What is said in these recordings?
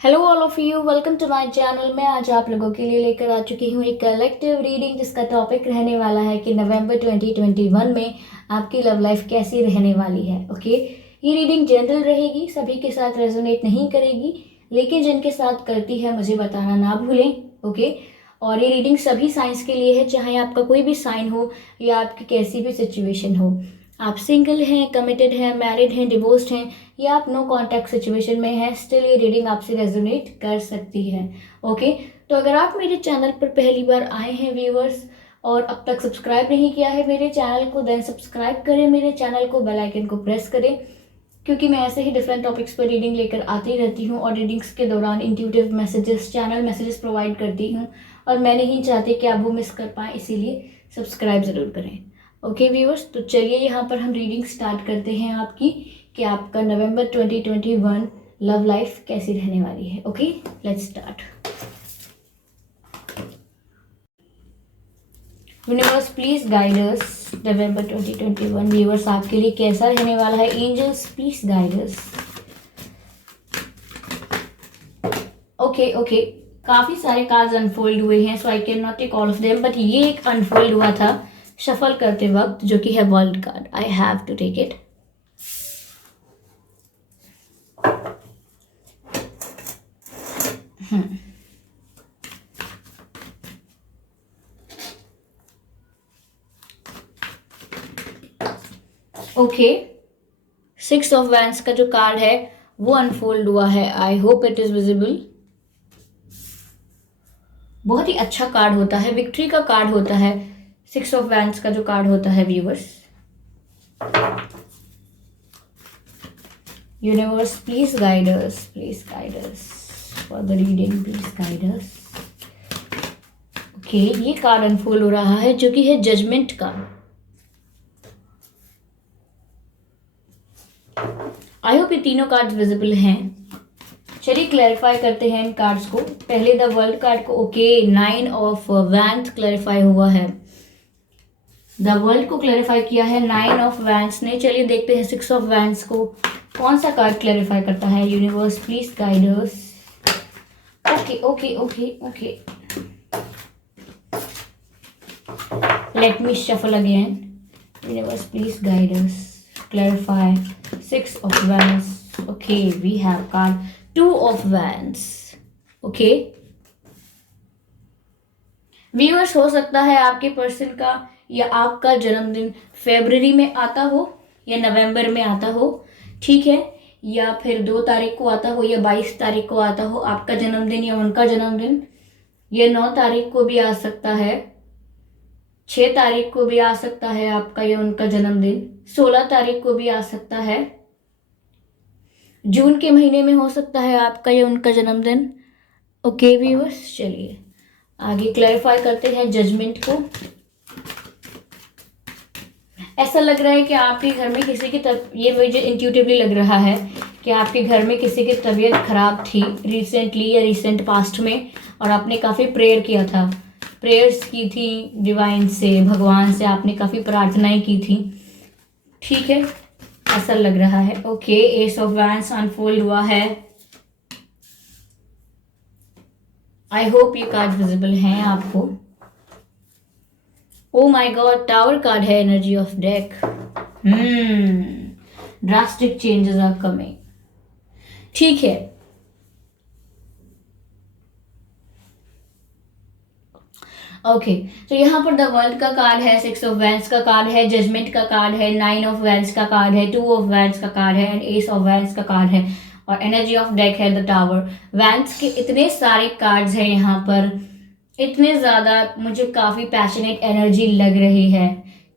Hello all of you, welcome to my channel. मैं आज आप लोगों के लिए लेकर आ चुकी हूँ एक कलेक्टिव रीडिंग जिसका टॉपिक रहने वाला है कि नवंबर 2021 में आपकी लव लाइफ कैसी रहने वाली है। ओके, ये रीडिंग जनरल रहेगी, सभी के साथ रेजोनेट नहीं करेगी, लेकिन जिनके साथ करती है मुझे बताना ना भूलें। ओके, और ये रीडिंग सभी साइंस के लिए है, चाहे आपका कोई भी साइन हो या आपकी कैसी भी सिचुएशन हो। आप सिंगल हैं, कमिटेड हैं, मैरिड हैं, डिवोर्स्ड हैं या आप नो कॉन्टैक्ट सिचुएशन में हैं, स्टिल ये रीडिंग आपसे रेजोनेट कर सकती है। ओके, तो अगर आप मेरे चैनल पर पहली बार आए हैं व्यूअर्स और अब तक सब्सक्राइब नहीं किया है मेरे चैनल को, देन सब्सक्राइब करें मेरे चैनल को, बेल आइकन को प्रेस करें, क्योंकि मैं ऐसे ही डिफरेंट टॉपिक्स पर रीडिंग लेकर आती रहती हूँ और रीडिंग्स के दौरान intuitive messages, channel messages provide करती हूँ और मैं नहीं चाहती कि आप वो मिस कर पाएँ, इसीलिए सब्सक्राइब ज़रूर करें। ओके व्यूअर्स, तो चलिए यहाँ पर हम रीडिंग स्टार्ट करते हैं आपकी कि आपका नवंबर 2021 लव लाइफ कैसी रहने वाली है। Okay, let's start. Universe please guide us, November 2021 viewers आपके लिए कैसा रहने वाला है। Angels please guide us. Okay okay, काफ़ी सारे कार्ड्स अनफोल्ड हुए हैं, so I can not take all of them, but ये एक अनफोल्ड हुआ था शफल करते वक्त, जो कि है world card. I have to take it. Okay, 6 of wands का जो कार्ड है वो अनफोल्ड हुआ है। I hope it is visible. बहुत ही अच्छा कार्ड होता है, विक्ट्री का कार्ड होता है 6 ऑफ वैंड्स का जो कार्ड होता है viewers. Universe please guide us for the reading, please guide us. Okay, ये कार्ड अनफोल्ड हो रहा है जो कि है जजमेंट का। आई होप ये तीनों कार्ड विजिबल हैं। चलिए क्लैरिफाई करते हैं इन कार्ड्स को। पहले द वर्ल्ड कार्ड को, ओके, 9 ऑफ वैंड क्लैरिफाई हुआ है, द वर्ल्ड को क्लैरिफाई किया है 9 ऑफ वैंड्स ने। चलिए देखते हैं 6 ऑफ वैंड्स को कौन सा कार्ड क्लैरिफाई करता है। Universe please guide us. Okay okay okay okay, let me shuffle again. Universe please guide us, clarify 6 of wands. Okay, we have card 2 of wands. Okay, viewers हो सकता है आपके person का या आपका जन्मदिन फरवरी में आता हो या नवंबर में आता हो, ठीक है, या फिर 2 तारीख को आता हो या 22 तारीख को आता हो आपका जन्मदिन या उनका जन्मदिन। ये 9 तारीख को भी आ सकता है, 6 तारीख को भी आ सकता है आपका या उनका जन्मदिन, 16 तारीख को भी आ सकता है, जून के महीने में हो सकता है आपका या उनका जन्मदिन। ओके व्यूअर्स, चलिए आगे क्लैरिफाई करते हैं जजमेंट को। ऐसा लग रहा है कि आपके घर में किसी की ये मुझे इंट्यूटिवली लग रहा है कि आपके घर में किसी की तबीयत खराब थी रिसेंटली या रिसेंट पास्ट में, और आपने काफ़ी प्रेयर किया था, प्रेयर्स की थी डिवाइन से, भगवान से आपने काफ़ी प्रार्थनाएं की थी, ठीक है, ऐसा लग रहा है। Okay, ace of wands unfold हुआ है। आई होप ये कार्ड विजिबल हैं आपको। Oh my god, tower card है, energy of deck. Drastic changes are coming, ठीक है। ओके, तो यहाँ पर द वर्ल्ड का कार्ड है, 6 ऑफ वैंड्स का कार्ड है, जजमेंट का कार्ड है, 9 ऑफ वैंड्स का कार्ड है, 2 ऑफ वैंड्स का कार्ड है एंड एस ऑफ वैंड्स का कार्ड है, और एनर्जी ऑफ डेक है द टावर। वैंड्स के इतने सारे कार्ड्स हैं यहाँ पर, इतने ज़्यादा, मुझे काफ़ी पैशनेट एनर्जी लग रही है,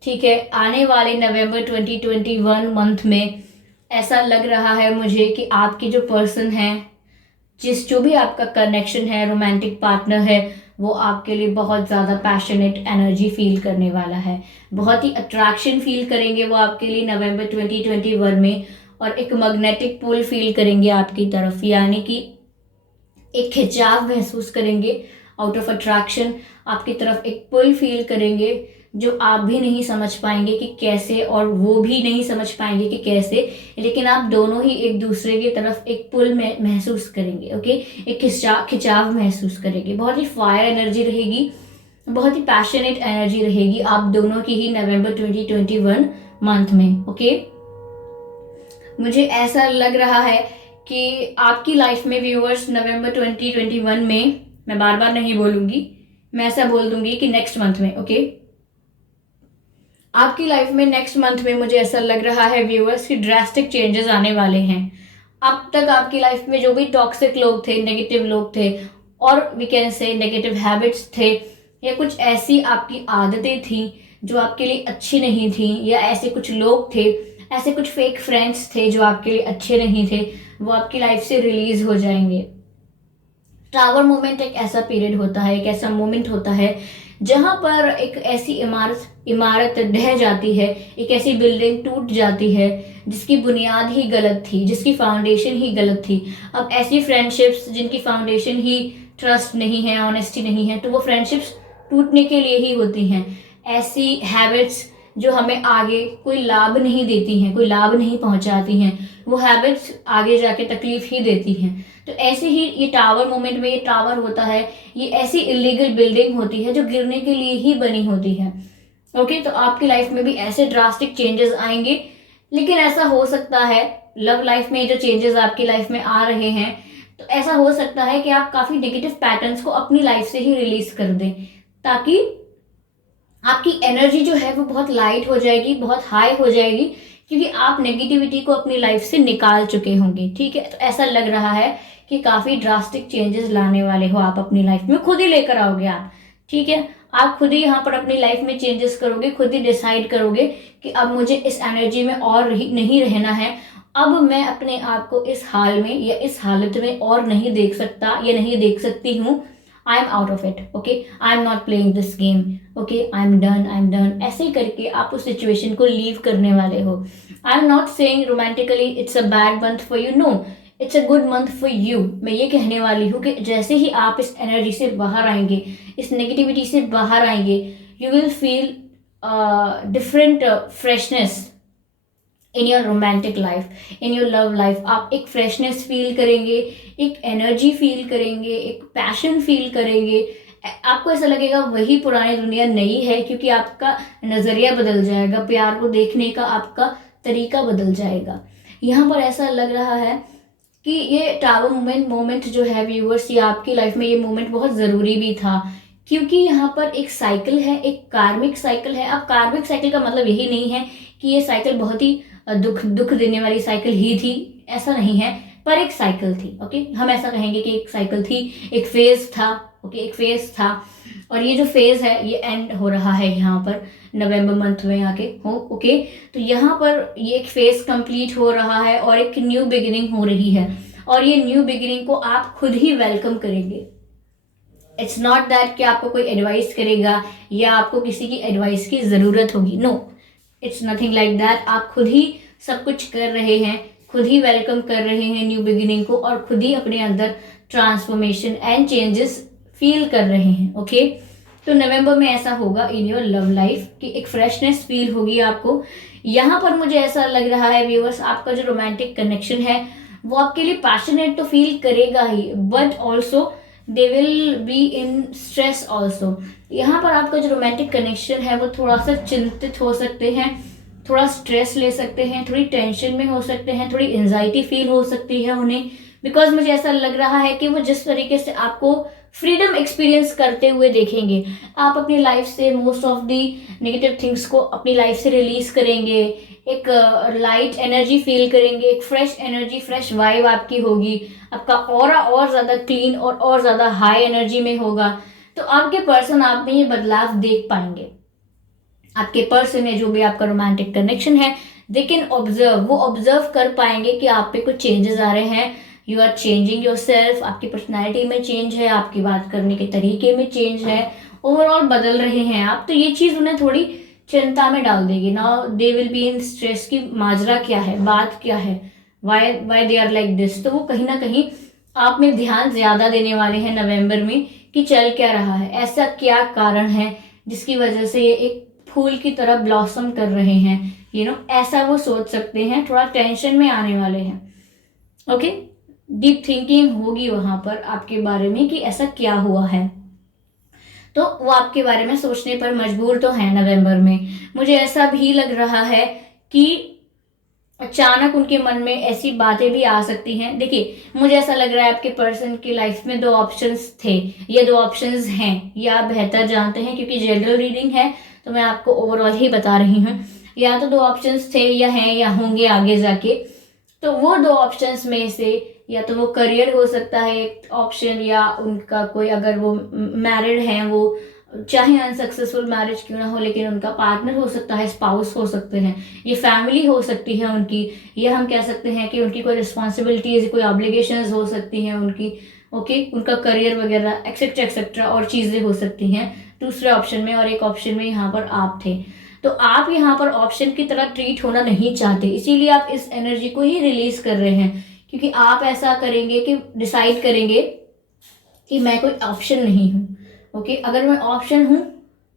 ठीक है। आने वाले नवंबर 2021 मंथ में ऐसा लग रहा है मुझे कि आपकी जो पर्सन है, जो भी आपका कनेक्शन है, रोमांटिक पार्टनर है, वो आपके लिए बहुत ज़्यादा पैशनेट एनर्जी फील करने वाला है, बहुत ही अट्रैक्शन फील करेंगे वो आपके लिए नवंबर 2021 में, और एक मैग्नेटिक पुल फील करेंगे आपकी तरफ, यानी कि एक खिंचाव महसूस करेंगे, आउट ऑफ अट्रैक्शन आपकी तरफ एक पुल फील करेंगे, जो आप भी नहीं समझ पाएंगे कि कैसे और वो भी नहीं समझ पाएंगे कि कैसे, लेकिन आप दोनों ही एक दूसरे की तरफ एक पुल में महसूस करेंगे। ओके, एक खिंचाव महसूस करेंगे। बहुत ही फायर एनर्जी रहेगी, बहुत ही पैशनेट एनर्जी रहेगी आप दोनों की ही नवंबर 2021 मंथ में। ओके, मुझे ऐसा लग रहा है कि आपकी लाइफ में व्यूअर्स नवंबर 2021 में, मैं बार बार नहीं बोलूंगी, मैं ऐसा बोल दूंगी कि नेक्स्ट मंथ में। ओके, आपकी लाइफ में नेक्स्ट मंथ में मुझे ऐसा लग रहा है व्यूअर्स कि ड्रास्टिक चेंजेस आने वाले हैं। अब तक आपकी लाइफ में जो भी टॉक्सिक लोग थे, नेगेटिव लोग थे, और we can say negative habits थे, या कुछ ऐसी आपकी आदतें थी जो आपके लिए अच्छी नहीं थी, या ऐसे कुछ लोग थे, ऐसे कुछ फेक फ्रेंड्स थे जो आपके लिए अच्छे नहीं थे, वो आपकी लाइफ से रिलीज हो जाएंगे। टावर मोमेंट एक ऐसा पीरियड होता है, एक ऐसा मोमेंट होता है जहां पर एक ऐसी इमारत ढह जाती है, एक ऐसी बिल्डिंग टूट जाती है जिसकी बुनियाद ही गलत थी, जिसकी फाउंडेशन ही गलत थी। अब ऐसी फ्रेंडशिप्स जिनकी फाउंडेशन ही ट्रस्ट नहीं है, ऑनेस्टी नहीं है, तो वो फ्रेंडशिप्स टूटने के लिए ही होती हैं। ऐसी हैबिट्स जो हमें आगे कोई लाभ नहीं देती हैं, कोई लाभ नहीं पहुंचाती हैं, वो हैबिट्स आगे जाके तकलीफ ही देती हैं। तो ऐसे ही ये टावर मोमेंट में, ये टावर होता है, ये ऐसी इलीगल बिल्डिंग होती है जो गिरने के लिए ही बनी होती है। ओके, तो आपकी लाइफ में भी ऐसे ड्रास्टिक चेंजेस आएंगे, लेकिन ऐसा हो सकता है लव लाइफ में जो चेंजेस आपकी लाइफ में आ रहे हैं, तो ऐसा हो सकता है कि आप काफी नेगेटिव पैटर्न्स को अपनी लाइफ से ही रिलीज कर दें, ताकि आपकी एनर्जी जो है वो बहुत लाइट हो जाएगी, बहुत हाई हो जाएगी, क्योंकि आप नेगेटिविटी को अपनी लाइफ से निकाल चुके होंगे। ठीक है, तो ऐसा लग रहा है कि काफी ड्रास्टिक चेंजेस लाने वाले हो आप अपनी लाइफ में, खुद ही लेकर आओगे आप। ठीक है, आप खुद ही यहाँ पर अपनी लाइफ में चेंजेस करोगे, खुद ही डिसाइड करोगे कि अब मुझे इस एनर्जी में और नहीं रहना है, अब मैं अपने आप को इस हाल में या इस हालत में और नहीं देख सकता या नहीं देख सकती हूँ। I am out of it. Okay, I am not playing this game. Okay, I am done, I am done. ऐसे ही करके आप उस सिचुएशन को लीव करने वाले हो। I am not saying romantically it's a bad month for you, no, it's a good month for you. मैं ये कहने वाली हूँ कि जैसे ही आप इस एनर्जी से बाहर आएंगे, इस नेगेटिविटी से बाहर आएंगे, you will feel different freshness in your romantic life, in your love life. आप एक फ्रेशनेस फील करेंगे, एक एनर्जी फील करेंगे, एक पैशन फील करेंगे। आपको ऐसा लगेगा वही पुरानी दुनिया नई है, क्योंकि आपका नजरिया बदल जाएगा, प्यार को देखने का आपका तरीका बदल जाएगा। यहाँ पर ऐसा लग रहा है कि ये टावर मोमेंट जो है व्यूअर्स, ये आपकी लाइफ में ये मोमेंट बहुत ज़रूरी भी था, क्योंकि यहाँ पर एक साइकिल है, एक कार्मिक साइकिल है। अब कार्मिक साइकिल का मतलब यही नहीं है कि ये साइकिल बहुत ही दुख देने वाली साइकिल ही थी, ऐसा नहीं है, पर एक साइकिल थी। ओके, हम ऐसा कहेंगे कि एक साइकिल थी, एक फेज था। ओके, एक फेज था, और ये जो फेज है ये एंड हो रहा है यहाँ पर नवंबर मंथ में आके हो। ओके, तो यहाँ पर ये एक फेज कंप्लीट हो रहा है और एक न्यू बिगिनिंग हो रही है, और ये न्यू बिगिनिंग को आप खुद ही वेलकम करेंगे। इट्स नॉट दैट कि आपको कोई एडवाइस करेगा या आपको किसी की एडवाइस की ज़रूरत होगी, no, it's nothing like that. आप खुद ही सब कुछ कर रहे हैं, खुद ही वेलकम कर रहे हैं न्यू बिगिनिंग को, और खुद ही अपने अंदर ट्रांसफॉर्मेशन एंड चेंजेस फील कर रहे हैं। ओके, तो नवंबर में ऐसा होगा इन योर लव लाइफ कि एक फ्रेशनेस फील होगी आपको। यहाँ पर मुझे ऐसा लग रहा है व्यूअर्स, आपका जो रोमांटिक कनेक्शन है वो आपके लिए पैशनेट तो फील करेगा ही, but also they will be in stress also. यहाँ पर आपका जो रोमांटिक कनेक्शन है वो थोड़ा सा चिंतित हो सकते हैं, थोड़ा स्ट्रेस ले सकते हैं, थोड़ी टेंशन में हो सकते हैं, थोड़ी एंजाइटी फील हो सकती है उन्हें, बिकॉज मुझे ऐसा लग रहा है कि वो जिस तरीके से आपको फ्रीडम एक्सपीरियंस करते हुए देखेंगे, आप अपनी लाइफ से most of the negative things को अपनी लाइफ से रिलीज करेंगे, एक लाइट एनर्जी फील करेंगे, एक फ्रेश एनर्जी, फ्रेश वाइब आपकी होगी, आपका ऑरा और ज़्यादा क्लीन और ज़्यादा हाई एनर्जी में होगा। तो आपके पर्सन आप में ये बदलाव देख पाएंगे। आपके पर्सन में जो भी आपका रोमांटिक कनेक्शन है, दे कैन ऑब्जर्व, वो ऑब्जर्व कर पाएंगे कि आप पे कुछ चेंजेस आ रहे हैं, you are changing yourself, आपकी पर्सनैलिटी में चेंज है, आपकी बात करने के तरीके में चेंज है, ओवरऑल बदल रहे हैं आप। तो ये चीज़ उन्हें थोड़ी चिंता में डाल देगी। Now they will be in stress की माजरा क्या है, बात क्या है, why they are like this. तो वो कहीं ना कहीं आप में ध्यान ज्यादा देने वाले हैं नवंबर में कि चल क्या रहा है, ऐसा क्या कारण है जिसकी वजह से ये एक फूल की तरह ब्लॉसम कर रहे हैं, ऐसा वो सोच सकते हैं। थोड़ा टेंशन में आने वाले हैं, ओके। डीप थिंकिंग होगी वहां पर आपके बारे में कि ऐसा क्या हुआ है, तो वो आपके बारे में सोचने पर मजबूर तो है नवंबर में। मुझे ऐसा भी लग रहा है कि अचानक उनके मन में ऐसी बातें भी आ सकती हैं। देखिए, मुझे ऐसा लग रहा है आपके पर्सन की लाइफ में दो ऑप्शंस थे, ये दो ऑप्शंस हैं, ये आप बेहतर जानते हैं क्योंकि जनरल रीडिंग है तो मैं आपको ओवरऑल ही बता रही हूँ। या तो दो ऑप्शंस थे या हैं या होंगे आगे जाके। तो वो दो ऑप्शंस में से या तो वो करियर हो सकता है एक ऑप्शन, या उनका कोई, अगर वो मैरिड हैं, वो चाहे अनसक्सेसफुल मैरिज क्यों ना हो लेकिन उनका पार्टनर हो सकता है, स्पाउस हो सकते हैं, ये फैमिली हो सकती है उनकी, या हम कह सकते हैं कि उनकी कोई रिस्पॉन्सिबिलिटीज, कोई ऑब्लिगेशंस हो सकती हैं उनकी, ओके। उनका करियर वगैरह एक्सेट्रा एक्सेट्रा और चीजें हो सकती हैं दूसरे ऑप्शन में। और एक ऑप्शन में यहाँ पर आप थे, तो आप यहाँ पर ऑप्शन की तरह ट्रीट होना नहीं चाहते, इसीलिए आप इस एनर्जी को ही रिलीज कर रहे हैं, क्योंकि आप ऐसा करेंगे कि डिसाइड करेंगे कि मैं कोई ऑप्शन नहीं हूँ, ओके। अगर मैं ऑप्शन हूँ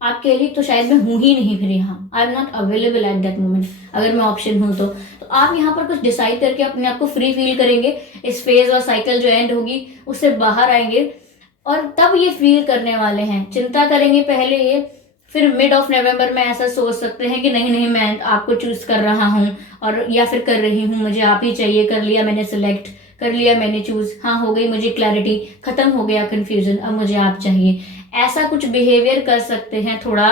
आपके लिए तो शायद मैं हूँ ही नहीं फिर यहाँ, आई am not available at that moment. अगर मैं ऑप्शन हूँ तो आप यहाँ पर कुछ डिसाइड करके अपने आप को फ्री फील करेंगे, इस फेज और साइकिल जो एंड होगी उससे बाहर आएंगे, और तब ये फील करने वाले हैं। चिंता करेंगे पहले ये, फिर मिड ऑफ नवंबर में ऐसा सोच सकते हैं कि नहीं नहीं मैं आपको चूज कर रहा हूँ, और या फिर कर रही हूँ, मुझे आप ही चाहिए, कर लिया मैंने सिलेक्ट, कर लिया मैंने चूज, हाँ हो गई मुझे क्लैरिटी, खत्म हो गया कंफ्यूजन, अब मुझे आप चाहिए। ऐसा कुछ बिहेवियर कर सकते हैं, थोड़ा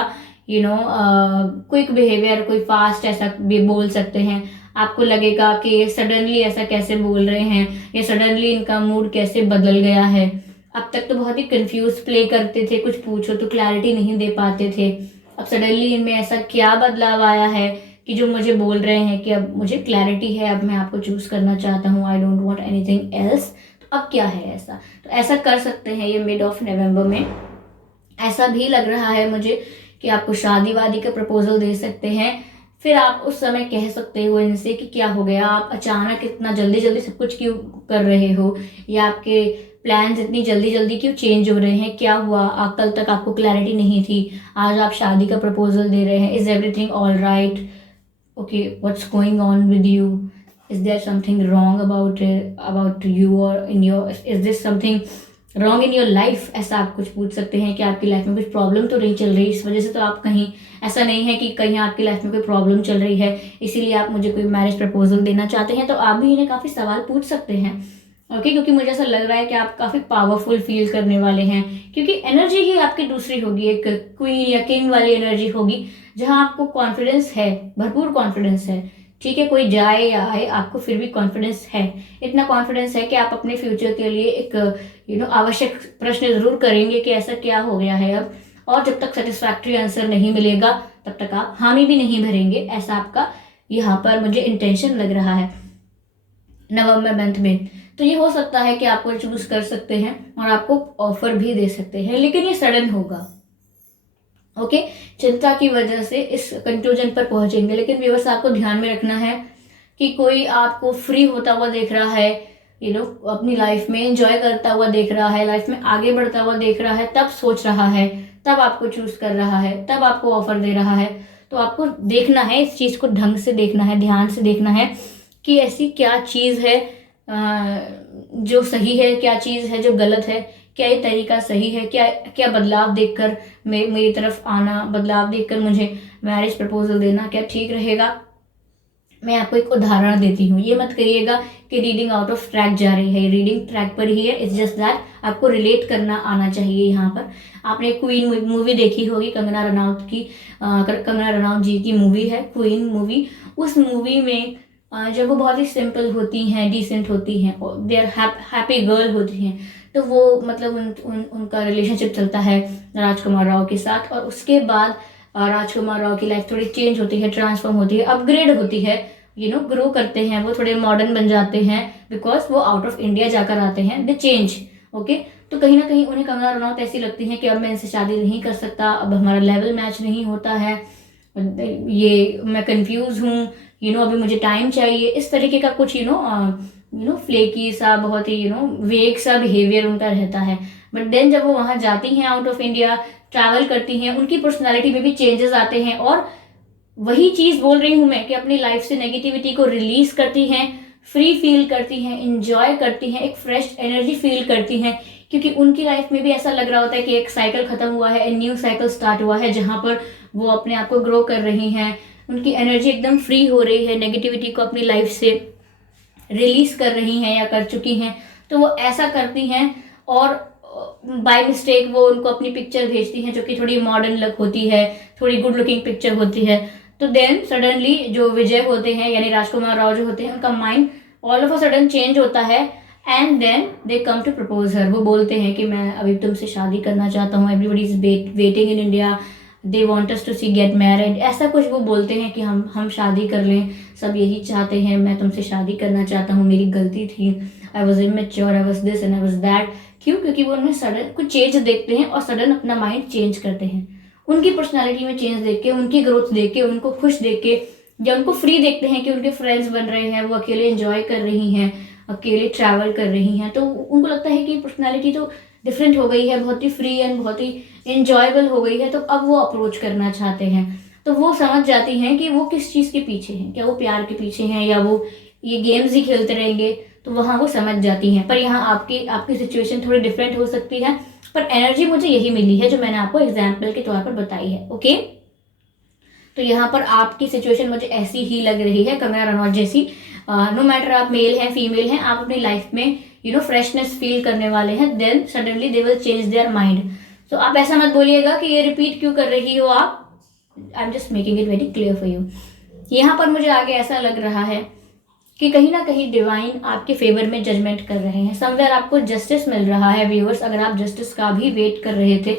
क्विक बिहेवियर, कोई फास्ट ऐसा भी बोल सकते हैं। आपको लगेगा कि ये सडनली ऐसा कैसे बोल रहे हैं, ये सडनली इनका मूड कैसे बदल गया है। अब तक तो बहुत ही कंफ्यूज प्ले करते थे, कुछ पूछो तो क्लैरिटी नहीं दे पाते थे, अब सडनली इनमें ऐसा क्या बदलाव आया है कि जो मुझे बोल रहे हैं कि अब मुझे क्लैरिटी है, अब मैं आपको चूज करना चाहता हूँ, I don't want anything else. तो अब क्या है ऐसा, तो ऐसा कर सकते हैं ये मिड ऑफ नवंबर में। ऐसा भी लग रहा है मुझे कि आपको शादी वादी का प्रपोजल दे सकते हैं, फिर आप उस समय कह सकते हो इनसे कि क्या हो गया, आप अचानक इतना जल्दी जल्दी सब कुछ क्यों कर रहे हो, या आपके प्लान्स इतनी जल्दी जल्दी क्यों चेंज हो रहे हैं, क्या हुआ, कल तक आपको क्लैरिटी नहीं थी, आज आप शादी का प्रपोजल दे रहे हैं, is everything all right, okay, what's going on with you, is there something wrong about you, और in your, is this something wrong in your life, ऐसा आप कुछ पूछ सकते हैं कि आपकी लाइफ में कुछ प्रॉब्लम तो नहीं चल रही इस वजह से, तो आप कहीं, ऐसा नहीं है कि कहीं आपकी लाइफ में कोई प्रॉब्लम चल रही है इसीलिए आप मुझे कोई मैरिज प्रपोजल देना चाहते हैं, तो आप भी इन्हें काफ़ी सवाल पूछ सकते हैं, ओके। क्योंकि मुझे ऐसा लग रहा है कि आप काफ़ी पावरफुल फील करने वाले हैं, क्योंकि एनर्जी ही आपकी दूसरी होगी, एक क्वीन या किंग वाली एनर्जी होगी, जहाँ आपको कॉन्फिडेंस है, भरपूर कॉन्फिडेंस है, ठीक है। कोई जाए या आए आपको फिर भी कॉन्फिडेंस है, इतना कॉन्फिडेंस है कि आप अपने फ्यूचर के लिए एक आवश्यक प्रश्न जरूर करेंगे कि ऐसा क्या हो गया है अब, और जब तक सेटिस्फैक्ट्री आंसर नहीं मिलेगा तब तक आप हामी भी नहीं भरेंगे, ऐसा आपका यहाँ पर मुझे इंटेंशन लग रहा है नवंबर मंथ में। तो ये हो सकता है कि आपको चूज कर सकते हैं और आपको ऑफर भी दे सकते हैं, लेकिन ये सडन होगा, ओके। चिंता की वजह से इस कंक्लूजन पर पहुंचेंगे, लेकिन व्यूअर्स आपको ध्यान में रखना है कि कोई आपको फ्री होता हुआ देख रहा है, अपनी लाइफ में एंजॉय करता हुआ देख रहा है, लाइफ में आगे बढ़ता हुआ देख रहा है, तब सोच रहा है, तब आपको चूज कर रहा है, तब आपको ऑफर दे रहा है। तो आपको देखना है, इस चीज को ढंग से देखना है, ध्यान से देखना है कि ऐसी क्या चीज है जो सही है, क्या चीज है जो गलत है, क्या ये तरीका सही है, क्या क्या बदलाव देखकर मेरी तरफ आना, बदलाव देखकर मुझे मैरिज प्रपोजल देना क्या ठीक रहेगा। मैं आपको एक उदाहरण देती हूँ, ये मत करिएगा कि रीडिंग आउट ऑफ ट्रैक जा रही है, रीडिंग ट्रैक पर ही है, इट्स जस्ट दैट आपको रिलेट करना आना चाहिए। यहाँ पर आपने क्वीन मूवी देखी होगी, कंगना रनौत की, कंगना रनौत जी की मूवी है क्वीन मूवी। उस मूवी में जब वो बहुत ही सिंपल होती हैं, डिसेंट होती हैं, दे आर हैप्पी गर्ल होती हैं, तो वो मतलब उनका रिलेशनशिप चलता है राजकुमार राव के साथ, और उसके बाद राजकुमार राव की लाइफ थोड़ी चेंज होती है, ट्रांसफॉर्म होती है, अपग्रेड होती है, ग्रो करते हैं, वो थोड़े मॉडर्न बन जाते हैं, बिकॉज वो आउट ऑफ इंडिया जाकर आते हैं, दे चेंज, ओके। तो कहीं ना कहीं उन्हें कंगना रनौत ऐसी लगती है कि अब मैं इनसे शादी नहीं कर सकता, अब हमारा लेवल मैच नहीं होता है, ये मैं कंफ्यूज हूँ, अभी मुझे टाइम चाहिए, इस तरीके का कुछ फ्लेकी सा, बहुत ही वेग सा बिहेवियर उनका रहता है। बट देन जब वो वहां जाती हैं आउट ऑफ इंडिया, ट्रैवल करती हैं, उनकी पर्सनालिटी में भी चेंजेस आते हैं। और वही चीज बोल रही हूं मैं कि अपनी लाइफ से नेगेटिविटी को रिलीज करती हैं, फ्री फील करती हैं, इंजॉय करती हैं, एक फ्रेश एनर्जी फील करती हैं, क्योंकि उनकी लाइफ में भी ऐसा लग रहा होता है कि एक साइकिल खत्म हुआ है, न्यू साइकिल स्टार्ट हुआ है, जहां पर वो अपने आप को ग्रो कर रही हैं, उनकी एनर्जी एकदम फ्री हो रही है, नेगेटिविटी को अपनी लाइफ से रिलीज कर रही हैं या कर चुकी हैं। तो वो ऐसा करती हैं और बाय मिस्टेक वो उनको अपनी पिक्चर भेजती हैं जो कि थोड़ी मॉडर्न लुक होती है, थोड़ी गुड लुकिंग पिक्चर होती है। तो देन सडनली जो विजय होते हैं यानी राजकुमार राव जो होते हैं, उनका mind all of a sudden change होता है and then they come to propose her. वो बोलते हैं कि मैं अभी तुमसे शादी करना चाहता हूँ, everybody is waiting in India, they want us to see get married, ऐसा कुछ वो बोलते हैं कि हम शादी कर लें, सब यही चाहते हैं, मैं तुमसे शादी करना चाहता हूँ, मेरी गलती थी, I was immature, I was this and I was that. क्यों? क्योंकि वो उन्हें सडन कुछ चेंज देखते हैं और सडन अपना माइंड चेंज करते हैं। उनकी पर्सनालिटी में चेंज देख के, उनकी ग्रोथ देख के, उनको खुश देख के, या उनको फ्री देखते हैं कि उनके फ्रेंड्स बन रहे हैं, वो अकेले एंजॉय कर रही हैं, अकेले ट्रैवल कर रही हैं, तो उनको लगता है कि पर्सनालिटी तो डिफरेंट हो गई है, बहुत ही फ्री एंड बहुत ही इंजॉयबल हो गई है, तो अब वो अप्रोच करना चाहते हैं। तो वो समझ जाती हैं कि वो किस चीज़ के पीछे हैं, क्या वो प्यार के पीछे हैं या वो ये गेम्स ही खेलते रहेंगे, तो वहाँ वो समझ जाती हैं। पर यहाँ आपकी आपकी सिचुएशन थोड़ी डिफरेंट हो सकती है, पर एनर्जी मुझे यही मिली है जो मैंने आपको एग्जाम्पल के तौर पर बताई है। ओके, तो यहाँ पर आपकी सिचुएशन मुझे ऐसी ही लग रही है, कंगना रनौत जैसी। नो मैटर आप मेल हैं फीमेल हैं, आप अपनी लाइफ में फ्रेशनेस फील करने वाले हैं, then suddenly they will change their mind. तो आप ऐसा मत बोलिएगा कि ये रिपीट क्यों कर रही हो आप, I am just making it very clear for you. यहाँ पर मुझे आगे ऐसा लग रहा है कि कहीं ना कहीं डिवाइन आपके फेवर में जजमेंट कर रहे हैं, समवेयर आपको जस्टिस मिल रहा है। व्यूअर्स, अगर आप जस्टिस का भी वेट कर रहे थे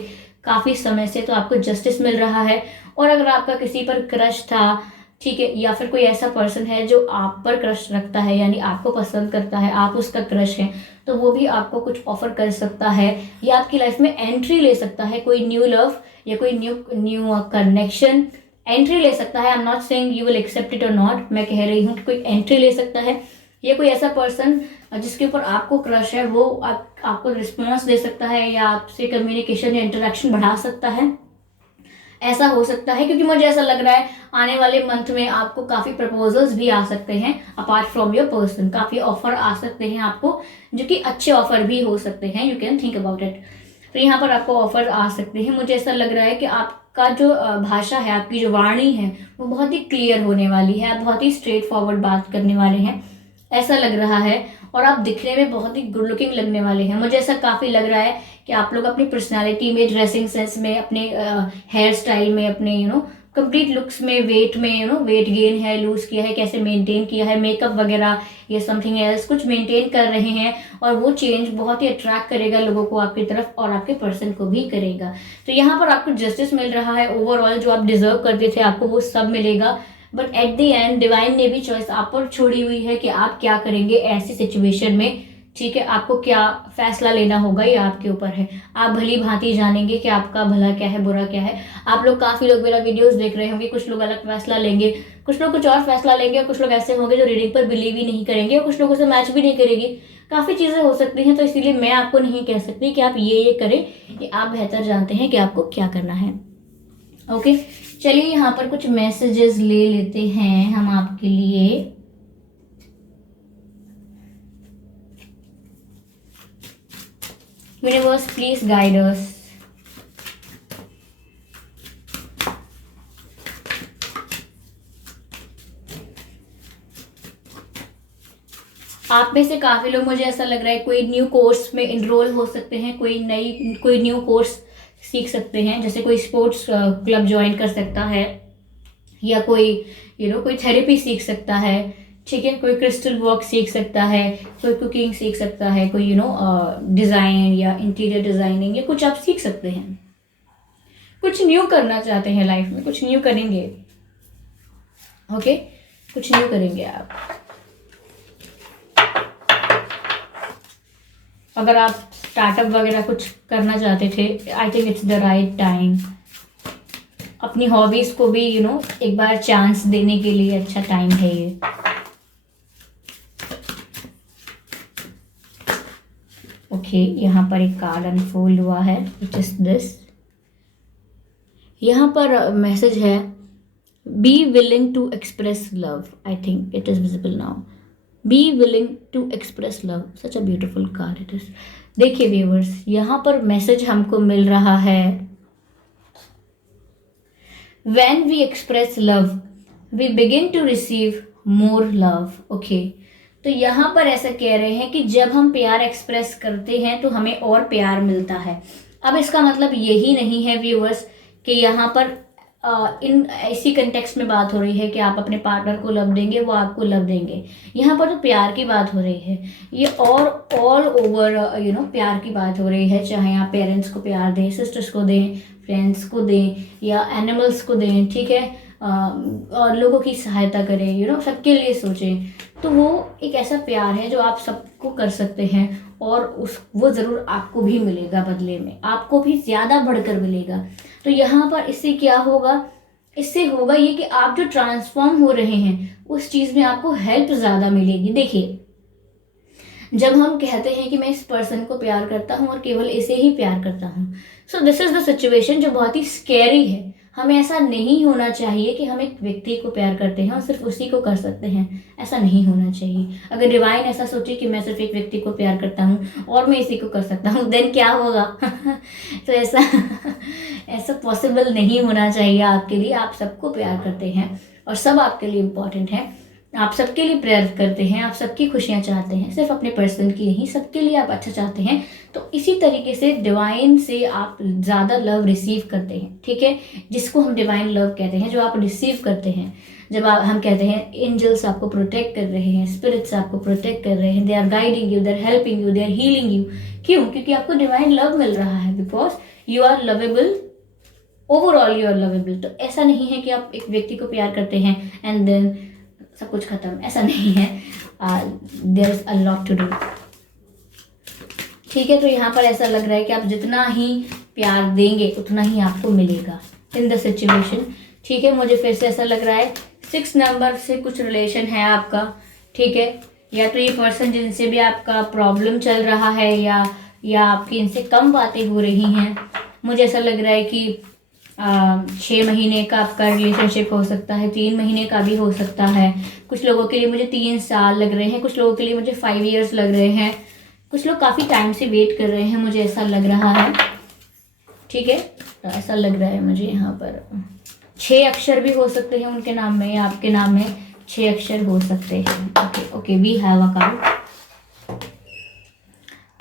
काफ़ी समय से, तो आपको जस्टिस मिल रहा है। और अगर आपका किसी पर क्रश था, ठीक है, या फिर कोई ऐसा पर्सन है जो आप पर क्रश रखता है, यानी आपको पसंद करता है, आप उसका क्रश है, तो वो भी आपको कुछ ऑफर कर सकता है या आपकी लाइफ में एंट्री ले सकता है, कोई न्यू लव या कोई न्यू कनेक्शन एंट्री ले सकता है। I am not saying you will accept it और नॉट, मैं कह रही हूँ कि कोई एंट्री ले सकता है, या कोई ऐसा पर्सन जिसके ऊपर आपको क्रश है वो आपको रिस्पॉन्स दे सकता है या आपसे कम्युनिकेशन या इंटरेक्शन बढ़ा सकता है, ऐसा हो सकता है। क्योंकि मुझे ऐसा लग रहा है आने वाले मंथ में आपको काफ़ी प्रपोजल्स भी आ सकते हैं, अपार्ट फ्रॉम योर पर्सन काफ़ी ऑफर आ सकते हैं आपको, जो कि अच्छे ऑफर भी हो सकते हैं, you can think about it. तो यहाँ पर आपको ऑफर आ सकते हैं। मुझे ऐसा लग रहा है कि आपका जो भाषा है, आपकी जो वाणी है, वो बहुत ही क्लियर होने वाली है, आप बहुत ही स्ट्रेट फॉरवर्ड बात करने वाले हैं, ऐसा लग रहा है। और आप दिखने में बहुत ही गुड लुकिंग लगने वाले हैं। मुझे ऐसा काफ़ी लग रहा है कि आप लोग अपनी पर्सनालिटी में, ड्रेसिंग सेंस में, अपने हेयर स्टाइल में, अपने कंप्लीट लुक्स में, वेट में वेट गेन है, लूज किया है, कैसे मेंटेन किया है, मेकअप वगैरह या समथिंग एल्स कुछ मेंटेन कर रहे हैं, और वो चेंज बहुत ही अट्रैक्ट करेगा लोगों को आपकी तरफ और आपके पर्सन को भी करेगा। तो यहाँ पर आपको जस्टिस मिल रहा है, ओवरऑल जो आप डिजर्व करते थे आपको वो सब मिलेगा। But at the end divine ने भी चॉइस आप पर छोड़ी हुई है कि आप क्या करेंगे ऐसी सिचुएशन में, ठीक है। आपको क्या फैसला लेना होगा ये आपके ऊपर है, आप भली भांति जानेंगे कि आपका भला क्या है, बुरा क्या है। आप लोग काफ़ी लोग मेरा वीडियोस देख रहे होंगे, कुछ लोग अलग फैसला लेंगे, कुछ लोग कुछ और फैसला लेंगे, और कुछ लोग ऐसे होंगे जो रीडिंग पर बिलीव ही नहीं करेंगे, और कुछ लोगों से मैच भी नहीं करेगी। काफ़ी चीज़ें हो सकती हैं, तो इसीलिए मैं आपको नहीं कह सकती कि आप ये करें, कि आप बेहतर जानते हैं कि आपको क्या करना है। ओके, चलिए यहाँ पर कुछ मैसेजेस ले लेते हैं हम आपके लिए। यूनिवर्स प्लीज गाइड अस। आप में से काफी लोग, मुझे ऐसा लग रहा है, कोई न्यू कोर्स में इनरोल हो सकते हैं, कोई न्यू कोर्स सीख सकते हैं, जैसे कोई स्पोर्ट्स क्लब ज्वाइन कर सकता है, या कोई कोई थेरेपी सीख सकता है, ठीक है, कोई क्रिस्टल वर्क सीख सकता है, कोई कुकिंग सीख सकता है, कोई डिज़ाइन या इंटीरियर डिज़ाइनिंग, या कुछ आप सीख सकते हैं, कुछ न्यू करना चाहते हैं लाइफ में, कुछ न्यू करेंगे। ओके, कुछ न्यू करेंगे आप। अगर आप स्टार्टअप वगैरह कुछ करना चाहते थे, आई think it's the right time. अपनी हॉबीज को भी एक बार चांस देने के लिए अच्छा टाइम है ये। ओके, यहाँ पर एक कार्ड अनफोल्ड हुआ है, विच इज दिस यहाँ पर मैसेज है be willing to express love. I think it is visible now. Be willing to express love. Such a beautiful card it is. देखिए व्यूअर्स, यहाँ पर मैसेज हमको मिल रहा है when we express love we begin to receive more love. Okay, तो यहाँ पर ऐसा कह रहे हैं कि जब हम प्यार एक्सप्रेस करते हैं तो हमें और प्यार मिलता है. अब इसका मतलब यही नहीं है व्यूअर्स कि यहाँ पर इन इसी कंटेक्स्ट में बात हो रही है कि आप अपने पार्टनर को लव देंगे, वो आपको लव देंगे. यहाँ पर तो प्यार की बात हो रही है. ये और ऑल ओवर प्यार की बात हो रही है. चाहे आप पेरेंट्स को प्यार दें, सिस्टर्स को दें, फ्रेंड्स को दें या एनिमल्स को दें, ठीक है, और लोगों की सहायता करें, सबके लिए सोचें. तो वो एक ऐसा प्यार है जो आप सबको कर सकते हैं और वो ज़रूर आपको भी मिलेगा, बदले में आपको भी ज़्यादा बढ़कर मिलेगा. तो यहाँ पर इससे क्या होगा, इससे होगा ये कि आप जो ट्रांसफॉर्म हो रहे हैं उस चीज़ में आपको हेल्प ज़्यादा मिलेगी. देखिए, जब हम कहते हैं कि मैं इस पर्सन को प्यार करता हूँ और केवल इसे ही प्यार करता हूँ, so this is the situation जो बहुत ही स्कैरी है. हमें ऐसा नहीं होना चाहिए कि हम एक व्यक्ति को प्यार करते हैं और सिर्फ उसी को कर सकते हैं. ऐसा नहीं होना चाहिए. अगर डिवाइन ऐसा सोचे कि मैं सिर्फ एक व्यक्ति को प्यार करता हूँ और मैं इसी को कर सकता हूँ, देन क्या होगा? तो ऐसा पॉसिबल नहीं होना चाहिए आपके लिए. आप सबको प्यार करते हैं और सब आपके लिए इम्पॉर्टेंट है. आप सबके लिए प्रेयर करते हैं, आप सबकी खुशियाँ चाहते हैं, सिर्फ अपने पर्सन की नहीं, सबके लिए आप अच्छा चाहते हैं. तो इसी तरीके से डिवाइन से आप ज़्यादा लव रिसीव करते हैं, ठीक है, जिसको हम डिवाइन लव कहते हैं, जो आप रिसीव करते हैं. जब हम कहते हैं एंजल्स आपको प्रोटेक्ट कर रहे हैं, स्पिरिट्स आपको प्रोटेक्ट कर रहे हैं, they are guiding you, they are helping you, they are healing you. क्यों? क्योंकि आपको डिवाइन लव मिल रहा है, because you are lovable. Overall you are lovable. तो ऐसा नहीं है कि आप एक व्यक्ति को प्यार करते हैं एंड देन सब कुछ खत्म. ऐसा नहीं है. There is a lot to do. ठीक है, तो यहाँ पर ऐसा लग रहा है कि आप जितना ही प्यार देंगे उतना ही आपको मिलेगा इन द सिचुएशन. ठीक है, मुझे फिर से ऐसा लग रहा है 6 नंबर से कुछ रिलेशन है आपका. ठीक है, या तो ये पर्सन जिनसे भी आपका प्रॉब्लम चल रहा है या आपकी इनसे कम बातें हो रही हैं. मुझे ऐसा लग रहा है कि 6 महीने का आपका रिलेशनशिप हो सकता है, 3 महीने का भी हो सकता है. कुछ लोगों के लिए मुझे 3 साल लग रहे हैं, कुछ लोगों के लिए मुझे 5 इयर्स लग रहे हैं, कुछ लोग काफ़ी टाइम से वेट कर रहे हैं, मुझे ऐसा लग रहा है. ठीक है, तो ऐसा लग रहा है मुझे. यहाँ पर 6 अक्षर भी हो सकते हैं उनके नाम में या आपके नाम में 6 अक्षर हो सकते हैं. Okay okay, we have a card.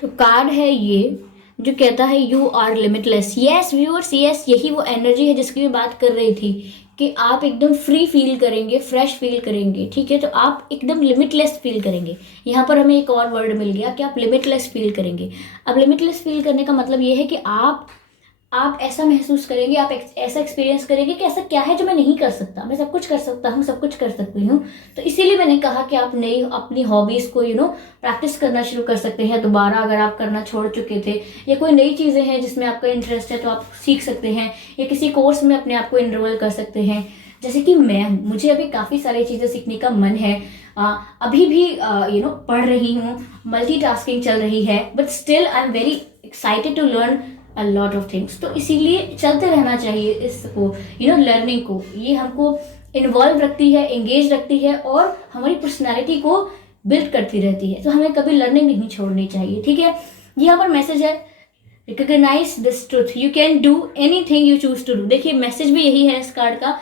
तो कार्ड है ये जो कहता है you are limitless. Yes viewers, yes, यही वो एनर्जी है जिसकी मैं बात कर रही थी कि आप एकदम फ्री फील करेंगे, फ्रेश फील करेंगे. ठीक है, तो आप एकदम लिमिटलेस फील करेंगे. यहाँ पर हमें एक और वर्ड मिल गया कि आप लिमिटलेस फील करेंगे. अब लिमिटलेस फील करने का मतलब ये है कि आप ऐसा महसूस करेंगे, आप ऐसा एक्सपीरियंस करेंगे कि ऐसा क्या है जो मैं नहीं कर सकता, मैं सब कुछ कर सकता हूँ, सब कुछ कर सकती हूँ. तो इसीलिए मैंने कहा कि आप नई अपनी हॉबीज़ को प्रैक्टिस करना शुरू कर सकते हैं दोबारा, अगर आप करना छोड़ चुके थे, या कोई नई चीज़ें हैं जिसमें आपका इंटरेस्ट है तो आप सीख सकते हैं, या किसी कोर्स में अपने आप को इनरोल कर सकते हैं. जैसे कि मुझे अभी काफ़ी सारी चीज़ें सीखने का मन है. अभी भी पढ़ रही हूँ, मल्टीटास्किंग चल रही है, but still I am very excited to learn a lot of things. तो इसीलिए चलते रहना चाहिए इसको, लर्निंग को. ये हमको इन्वॉल्व रखती है, एंगेज रखती है और हमारी पर्सनैलिटी को बिल्ड करती रहती है. तो हमें कभी लर्निंग नहीं छोड़नी चाहिए. ठीक है, यहाँ पर मैसेज है recognise this truth, you can do anything you choose to do. देखिए, मैसेज भी यही है इस कार्ड का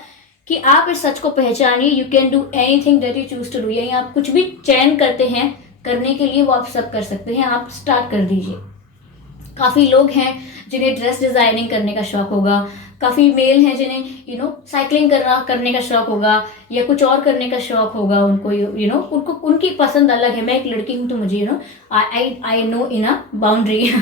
कि आप इस सच को पहचानिए. You can do anything that you choose to do. यानी आप कुछ भी चयन करते हैं करने के लिए, वो आप सब कर सकते हैं. आप स्टार्ट कर दीजिए. काफ़ी लोग हैं जिन्हें ड्रेस डिज़ाइनिंग करने का शौक़ होगा, काफ़ी मेल हैं जिन्हें साइकिलिंग करने का शौक़ होगा, या कुछ और करने का शौक़ होगा उनको. उनको उनकी पसंद अलग है. मैं एक लड़की हूँ तो मुझे I know in a boundary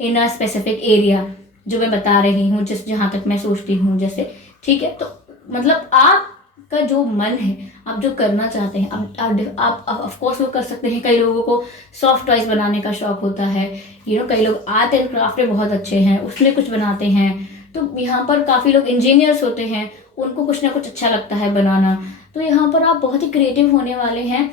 in a specific area जो मैं बता रही हूँ, जहाँ तक मैं सोचती हूँ जैसे. ठीक है, तो मतलब आपका जो मन है, आप जो करना चाहते हैं, आप ऑफ कोर्स वो कर सकते हैं. कई लोगों को सॉफ्ट टॉयज बनाने का शौक होता है, कई लोग आर्ट एंड क्राफ्ट में बहुत अच्छे हैं, उसमें कुछ बनाते हैं. तो यहाँ पर काफ़ी लोग इंजीनियर्स होते हैं, उनको कुछ ना कुछ अच्छा लगता है बनाना. तो यहाँ पर आप बहुत ही क्रिएटिव होने वाले हैं.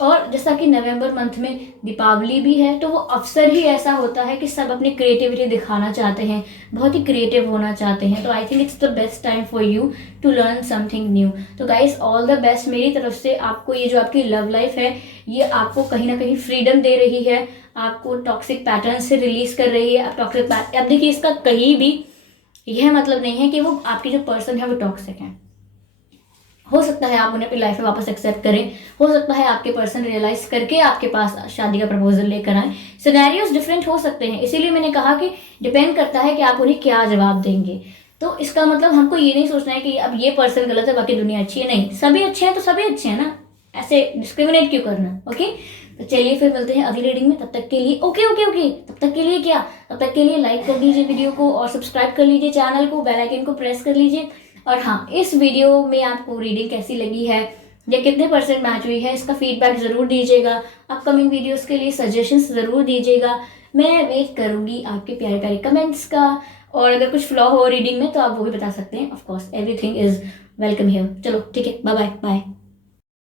और जैसा कि नवंबर मंथ में दीपावली भी है, तो वो अवसर ही ऐसा होता है कि सब अपनी क्रिएटिविटी दिखाना चाहते हैं, बहुत ही क्रिएटिव होना चाहते हैं। तो I think it's the best time for you to learn something new. तो गाइस ऑल द बेस्ट मेरी तरफ से। आपको ये जो आपकी लव लाइफ है, ये आपको कहीं ना कहीं फ्रीडम दे रही है, आपको टॉक्सिक पैटर्न से रिलीज कर रही है। अब देखिए, इसका कहीं भी यह मतलब नहीं है कि वो आपकी जो पर्सन है वो टॉक्सिक है। हो सकता है आप उन्हें अपनी लाइफ में वापस एक्सेप्ट करें, हो सकता है आपके पर्सन रियलाइज करके आपके पास शादी का प्रपोजल लेकर आए। सिनेरियोज डिफरेंट हो सकते हैं, इसीलिए मैंने कहा कि डिपेंड करता है कि आप उन्हें क्या जवाब देंगे। तो इसका मतलब हमको ये नहीं सोचना है कि अब ये पर्सन गलत है बाकी दुनिया अच्छी है। नहीं, सभी अच्छे हैं तो सभी अच्छे हैं ना, ऐसे डिस्क्रिमिनेट क्यों करना। ओके, तो चलिए फिर मिलते हैं अगली रीडिंग में। तब तक के लिए ओके ओके ओके, तब तक के लिए क्या, तब तक के लिए लाइक कर दीजिए वीडियो को और सब्सक्राइब कर लीजिए चैनल को, बेल आइकन को प्रेस कर लीजिए। और हाँ, इस वीडियो में आपको रीडिंग कैसी लगी है या कितने % मैच हुई है, इसका फीडबैक ज़रूर दीजिएगा। अपकमिंग वीडियोस के लिए सजेशंस ज़रूर दीजिएगा। मैं वेट करूँगी आपके प्यारे प्यारे कमेंट्स का। और अगर कुछ फ्लॉ हो रीडिंग में तो आप वो भी बता सकते हैं। Of course everything is welcome here. चलो ठीक है, बाय बाय बाय।